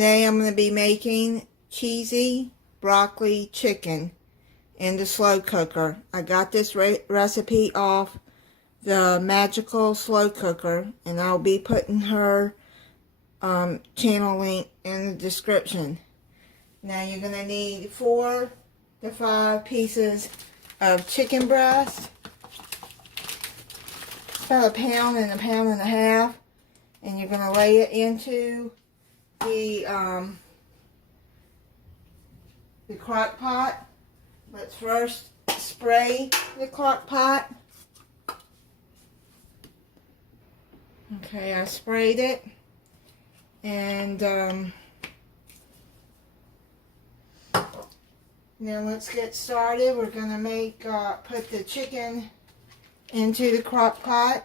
Today I'm going to be making cheesy broccoli chicken in the slow cooker. I got this recipe off the Magical Slow Cooker, and I'll be putting her channel link in the description. Now you're going to need 4 to 5 pieces of chicken breast. It's about a pound and a half. And you're going to lay it into the crock pot. Let's first spray the crock pot. Okay, I sprayed it. And now let's get started. We're going to put the chicken into the crock pot.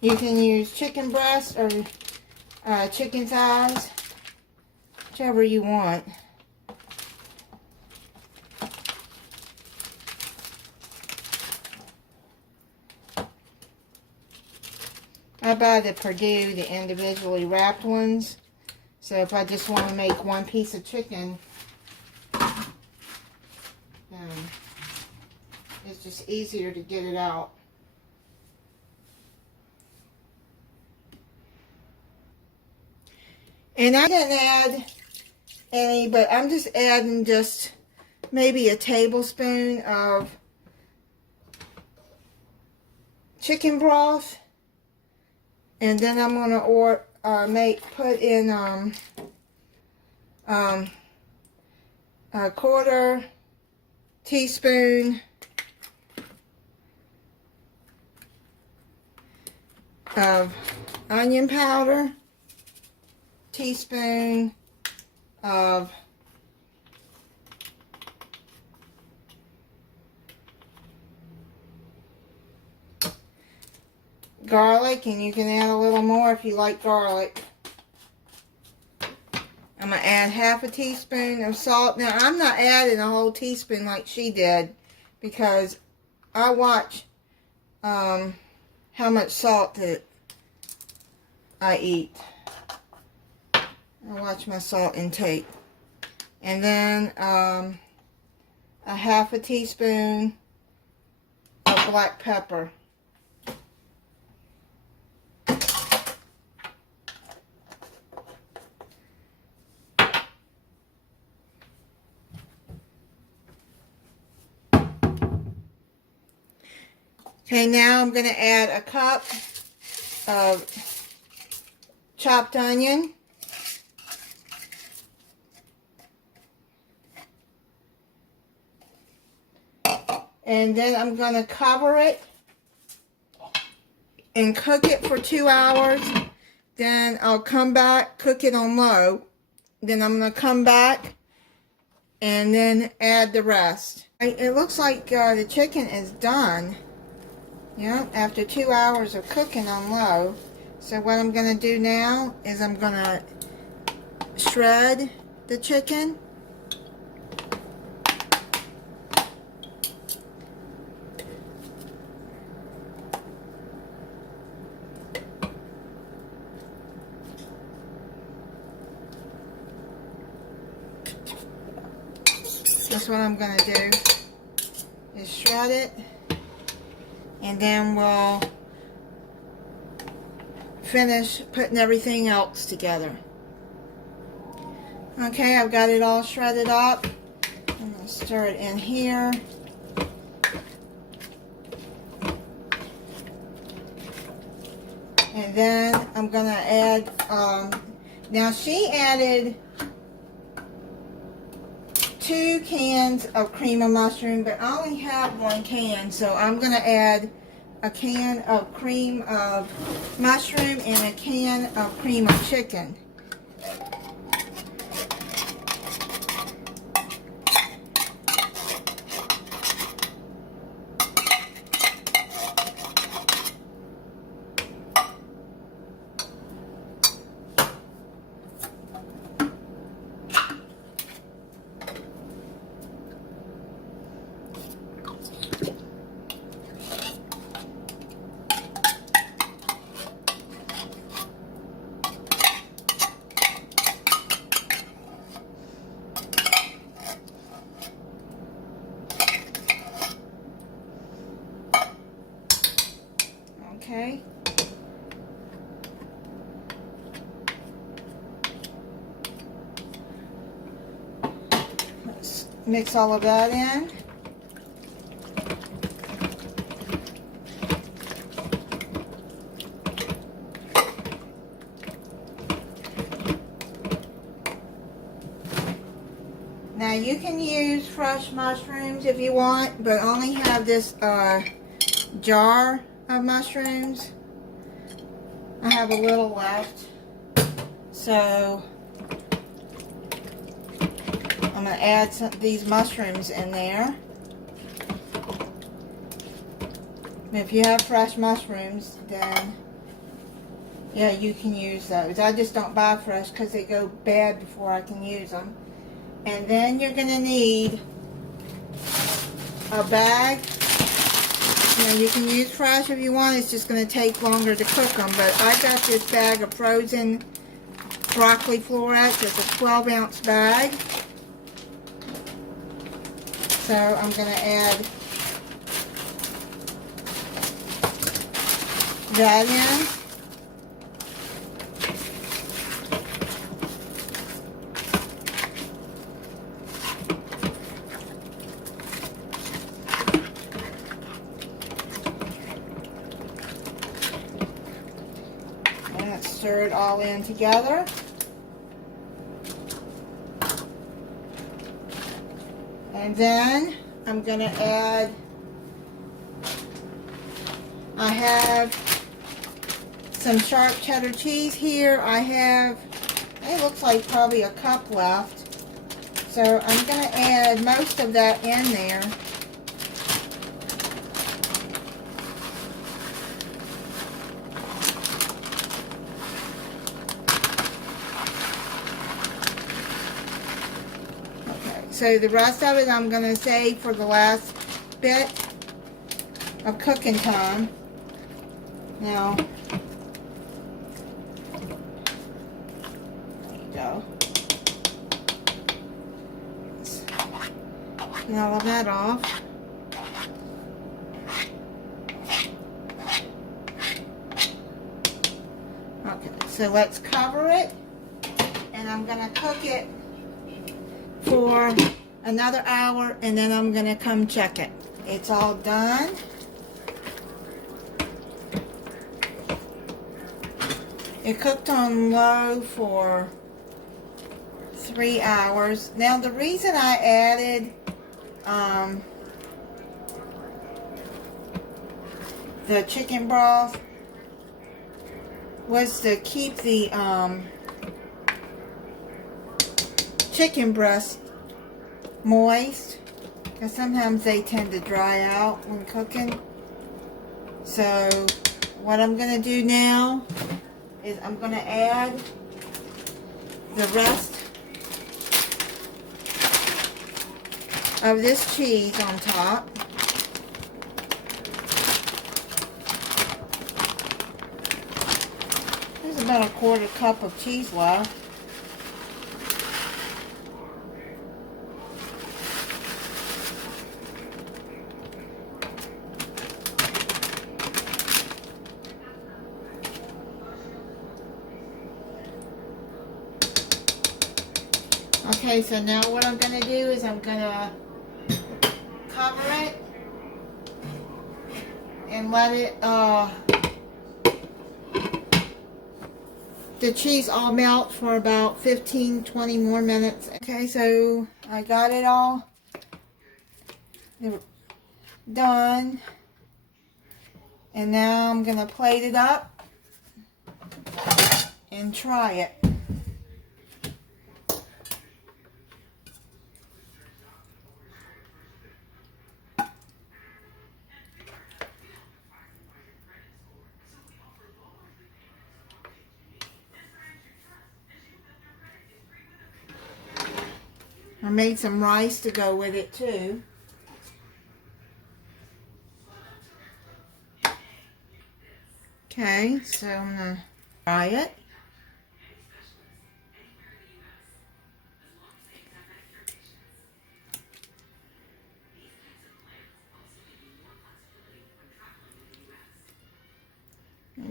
You can use chicken breast or chicken thighs, whichever you want. I buy the Perdue, the individually wrapped ones. So if I just want to make one piece of chicken, it's just easier to get it out. And I didn't add any, but I'm just adding just maybe a tablespoon of chicken broth. And then I'm going to put in a 1/4 teaspoon of onion powder, teaspoon of garlic, and you can add a little more if you like garlic. I'm going to add 1/2 teaspoon of salt. Now, I'm not adding a whole teaspoon like she did because I watch how much salt that I eat. I watch my salt intake. And then a 1/2 teaspoon of black pepper. Okay, now I'm going to add a cup of chopped onion. And then I'm going to cover it and cook it for 2 hours. Then I'll come back, cook it on low. Then I'm going to come back and then add the rest. It looks like the chicken is done. Yeah, after 2 hours of cooking on low. So what I'm going to do now is I'm going to shred the chicken. That's what I'm going to do, is shred it, and then we'll finish putting everything else together. Okay, I've got it all shredded up. I'm going to stir it in here. And then I'm going to add, now she added 2 cans of cream of mushroom, but I only have 1 can, so I'm going to add a can of cream of mushroom and a can of cream of chicken. Okay. Let's mix all of that in. Now you can use fresh mushrooms if you want, but only have this jar of mushrooms. I have a little left, so I'm going to add these mushrooms in there. If you have fresh mushrooms, then yeah, you can use those. I just don't buy fresh because they go bad before I can use them. And then you're going to need a bag. You know, you can use fresh if you want. It's just going to take longer to cook them. But I got this bag of frozen broccoli florets. It's a 12-ounce bag. So I'm going to add that in. Stir it all in together. And then I'm going to add, I have some sharp cheddar cheese here. I have, it looks like probably a cup left. So I'm going to add most of that in there. So the rest of it I'm going to save for the last bit of cooking time. Now, there you go. Get all of that off. Okay, so let's cover it, and I'm going to cook it for another hour, and then I'm going to come check it. It's all done. It cooked on low for 3 hours. Now the reason I added the chicken broth was to keep the chicken breast moist, because sometimes they tend to dry out when cooking. So what I'm going to do now is I'm going to add the rest of this cheese on top. There's about a 1/4 cup of cheese left. Okay, so now what I'm going to do is I'm going to cover it and let it, the cheese all melt for about 15-20 more minutes. Okay, so I got it all done. And now I'm going to plate it up and try it. I made some rice to go with it too. Okay, so I'm going to try it.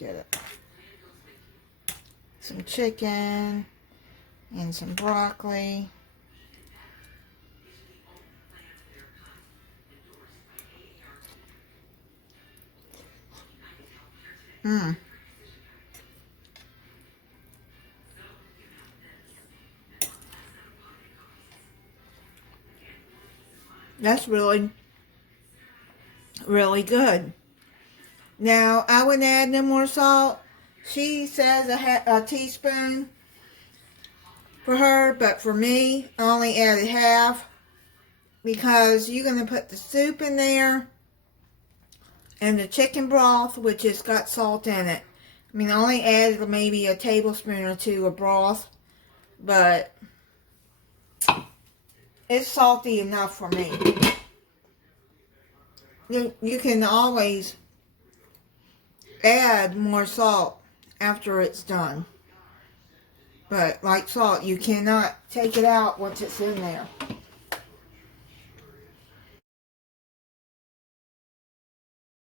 did it. Some chicken and some broccoli. That's really, really good. Now, I would add no more salt. She says a teaspoon for her, but for me, I only added half because you're going to put the soup in there and the chicken broth, which has got salt in it. I mean, I only added maybe a tablespoon or two of broth, but it's salty enough for me. You can always add more salt after it's done. But like salt, you cannot take it out once it's in there.